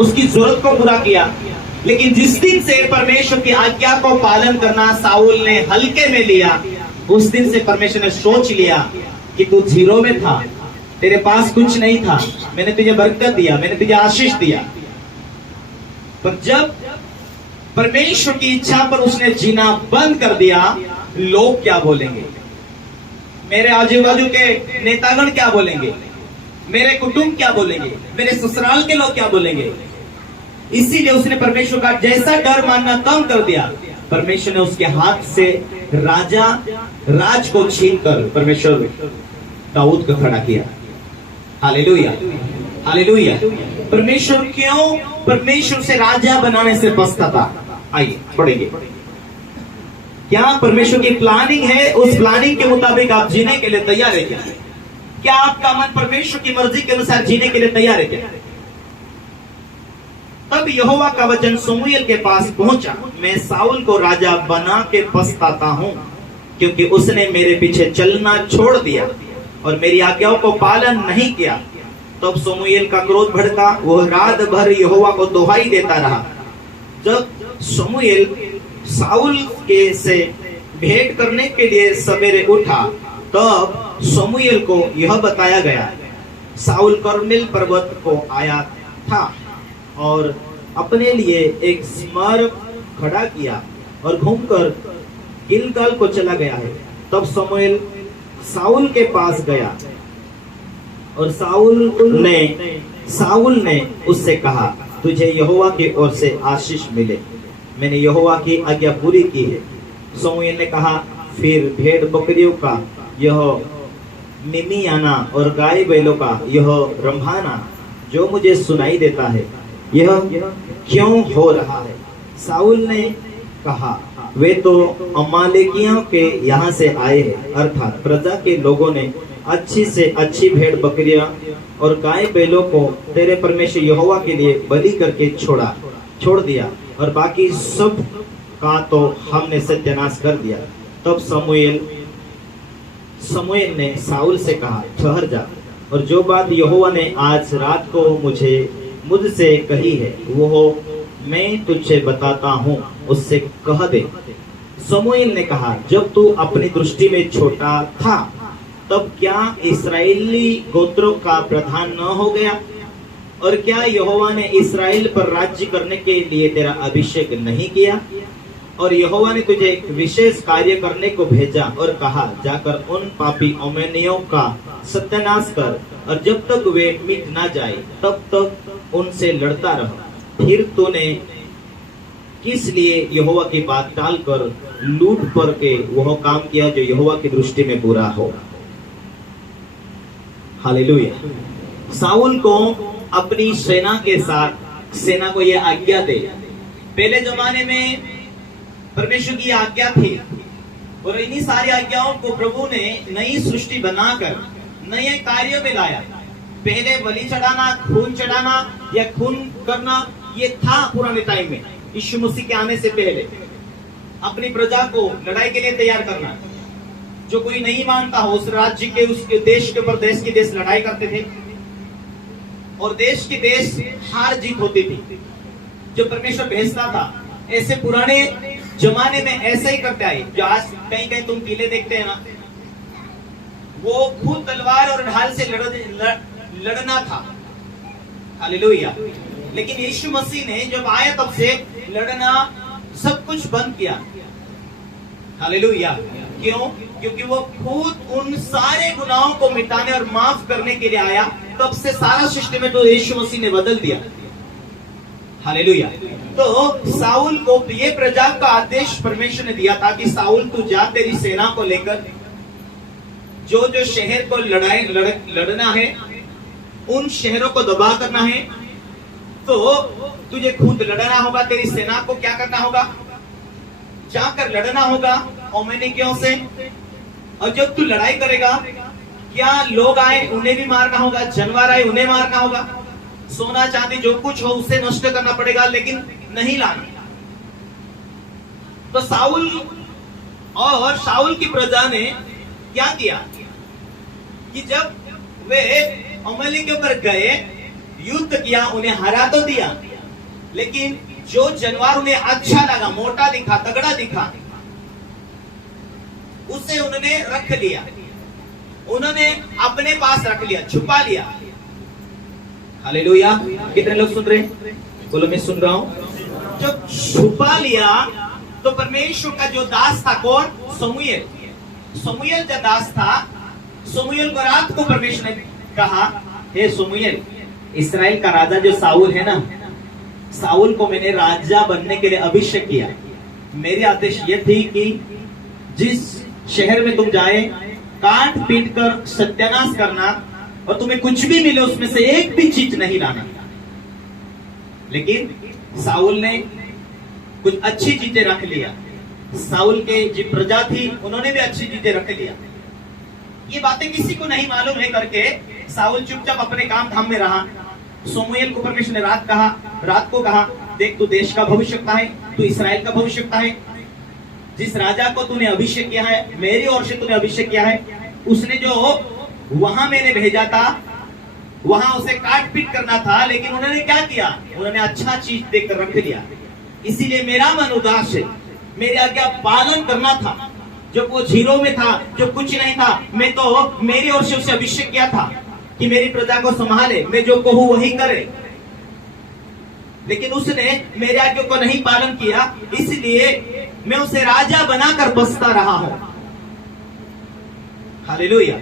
उसकी जरूरत को पूरा किया। लेकिन जिस दिन से परमेश्वर की आज्ञा को पालन करना साउल ने हल्के में लिया, उस दिन से परमेश्वर ने सोच लिया कि तू जीरो में था, तेरे पास कुछ नहीं था, मैंने तुझे बरकत दिया, मैंने तुझे आशीष दिया। पर जब परमेश्वर की इच्छा पर उसने जीना बंद कर दिया, लोग क्या बोलेंगे, मेरे आजू बाजू के नेतागण क्या बोलेंगे, मेरे कुटुंब क्या बोलेंगे, मेरे ससुराल के लोग क्या बोलेंगे, इसीलिए उसने परमेश्वर का जैसा डर मानना कम कर दिया। परमेश्वर ने उसके हाथ से राज को छीनकर परमेश्वर दाऊद को खड़ा किया। Hallelujah, hallelujah. परमेश्वर क्यों परमेश्वर से राजा बनाने से पछताता? आइए पढ़ेंगे। क्या परमेश्वर की प्लानिंग है, उस प्लानिंग के मुताबिक आप जीने के लिए तैयार है क्या? क्या आपका मन परमेश्वर की मर्जी के अनुसार जीने के लिए तैयार है क्या? तब यहोवा का वचन शमूएल के पास पहुंचा, मैं साउल को राजा बना के पछताता हूं, क्योंकि उसने मेरे पीछे चलना छोड़ दिया और मेरी आज्ञाओं को पालन नहीं किया। तब शमूएल का क्रोध भड़का, वह रात भर यहोवा को दुहाई देता रहा। जब शमूएल साउल के से भेंट करने के लिए सवेरे उठा, तब शमूएल को यह बताया गया, साउल कर्मेल पर्वत को आया था और अपने लिए एक स्मारक खड़ा किया और घूमकर गिलगाल को चला गया है। तब शमूएल साउल के पास गया और साउल ने उससे कहा, तुझे यहोवा की ओर से आशीष मिले, मैंने यहोवा की आज्ञा पूरी की है। शमूएल ने कहा, फिर भेड़ बकरियों का यह मिमियाना और गाय बैलों का यह रंभाना जो मुझे सुनाई देता है, यह क्यों हो रहा है? साउल ने कहा, वे तो अमालेकियों के यहाँ से आए हैं, अर्थात प्रजा के लोगों ने अच्छी से अच्छी भेड़ बकरियां और गाय बैलों को तेरे परमेश्वर यहोवा के लिए बलि करके छोड़ दिया, और बाकी सब का तो हमने सत्यानाश कर दिया। तब शमूएल ने साउल से कहा, ठहर जा, और जो बात यहोवा ने आज रात को मुझसे कही है वो मैं तुझे बताता हूँ, उससे कह दे। शमूएल ने कहा, जब तू अपनी दृष्टि में छोटा था तब क्या इस्राएली गोत्रों का प्रधान न हो गया? और क्या यहोवा ने इस्राएल पर राज्य करने के लिए तेरा अभिषेक नहीं किया? और यहोवा ने तुझे एक विशेष कार्य करने को भेजा और कहा, जाकर उन पापी अम्मोनियों का सत्यानाश कर, और जब तक वे मिट ना जाए तब तक उनसे लड़ता रह। फिर तूने किस लिए यहोवा की बात टालकर लूट पर के वह काम किया जो यहोवा की दृष्टि में बुरा हो? हालेलुया। साउल को अपनी सेना के साथ सेना को यह आज्ञा दे। पहले जमाने में परमेश्वर की आज्ञा थी, और इन्हीं सारी आज्ञाओं को प्रभु ने नई सृष्टि बनाकर नए कार्यों में लाया। पहले बलि चढ़ाना, खून चढ़ाना या खून करना, ये था पुराने टाइम में। यीशु मसीह के आने से पहले अपनी प्रजा को लड़ाई के लिए तैयार करना। जो कोई नहीं मानता हो उस राज्य के, उसके देश के ऊपर देश के देश लड़ाई करते थे, और देश के देश हार जीत होती थी। जो परमेश्वर भेजता था, ऐसे पुराने जमाने में ऐसे ही करते आए। जो आज कहीं कहीं तुम किले देखते हैं ना, वो खुद तलवार और ढाल से लड़ना था। हालेलुया। लेकिन यीशु मसीह ने जब आया तब से लड़ना सब कुछ बंद किया। हालेलुया। क्यों? क्योंकि वो खुद उन सारे गुनाहों को मिटाने और माफ करने के लिए आया। तब से सारा सिस्टम तो यीशु मसीह ने बदल दिया। हालेलुया। तो साउल को ये प्रजा का आदेश परमेश्वर ने दिया था कि साउल तू जा, तेरी सेना को लेकर जो जो शहर को लड़ना है, उन शहरों को दबा करना है। तो तुझे खुद लड़ना होगा, तेरी सेना को क्या करना होगा? जाकर लड़ना होगा अम्मोनियों से। और जब तू लड़ाई करेगा, क्या लोग आए उन्हें भी मारना होगा, जानवर आए उन्हें मारना होगा, सोना चांदी जो कुछ हो उसे नष्ट करना पड़ेगा, लेकिन नहीं लाना। तो साउल की प्रजा ने क्या किया कि जब वे अम्मोनियों के ऊपर गए युद्ध किया, उन्हें हरा तो दिया, लेकिन जो जानवर उन्हें अच्छा लगा, मोटा दिखा, तगड़ा दिखा, उसे उन्होंने रख लिया, उन्होंने अपने पास रख लिया, छुपा लिया। हालेलुया। कितने लोग सुन रहे हैं? बोलो मैं सुन रहा हूं। जब छुपा लिया तो परमेश्वर का जो दास था, कौन? समूएल। समूएल जो दास था, समूएल को रात को परमेश्वर ने कहा, हे समूएल, इस्राएल का राजा जो साउल है ना, साउल को मैंने राजा बनने के लिए अभिषेक किया। मेरी आदेश ये थी कि जिस शहर में तुम जाए, काट पीट कर सत्यानाश करना, और तुम्हें कुछ भी मिले उसमें से एक भी चीज नहीं लाना। लेकिन साउल ने कुछ अच्छी चीजें रख लिया, साउल के जो प्रजा थी उन्होंने भी अच्छी चीजें रख लिया। ये बातें किसी को नहीं मालूम है करके साउल चुपचाप अपने काम धाम में रहा। समूएल को परमेश्वर ने रात को कहा, देख तू देश का भविष्यवक्ता है, तू इस्राएल का भविष्यवक्ता है। जिस राजा को तूने अभिषेक किया है, मेरी ओर से तूने अभिषेक किया है, उसने जो वहां मैंने भेजा था, वहां उसे काट पीट करना था, लेकिन उन्होंने क्या किया? उन्होंने अच्छा चीज देकर रख लिया। इसीलिए मेरा मन उदास है। मेरी आज्ञा पालन करना था। जब वो जीरो में था, जब कुछ नहीं था, मैं तो मेरी ओर से उसे अभिषेक किया था कि मेरी प्रजा को संभाले, मैं जो कहूं वही करे, लेकिन उसने मेरी आज्ञा को नहीं पालन किया, इसलिए मैं उसे राजा बनाकर बसता रहा हूं। हालेलुया।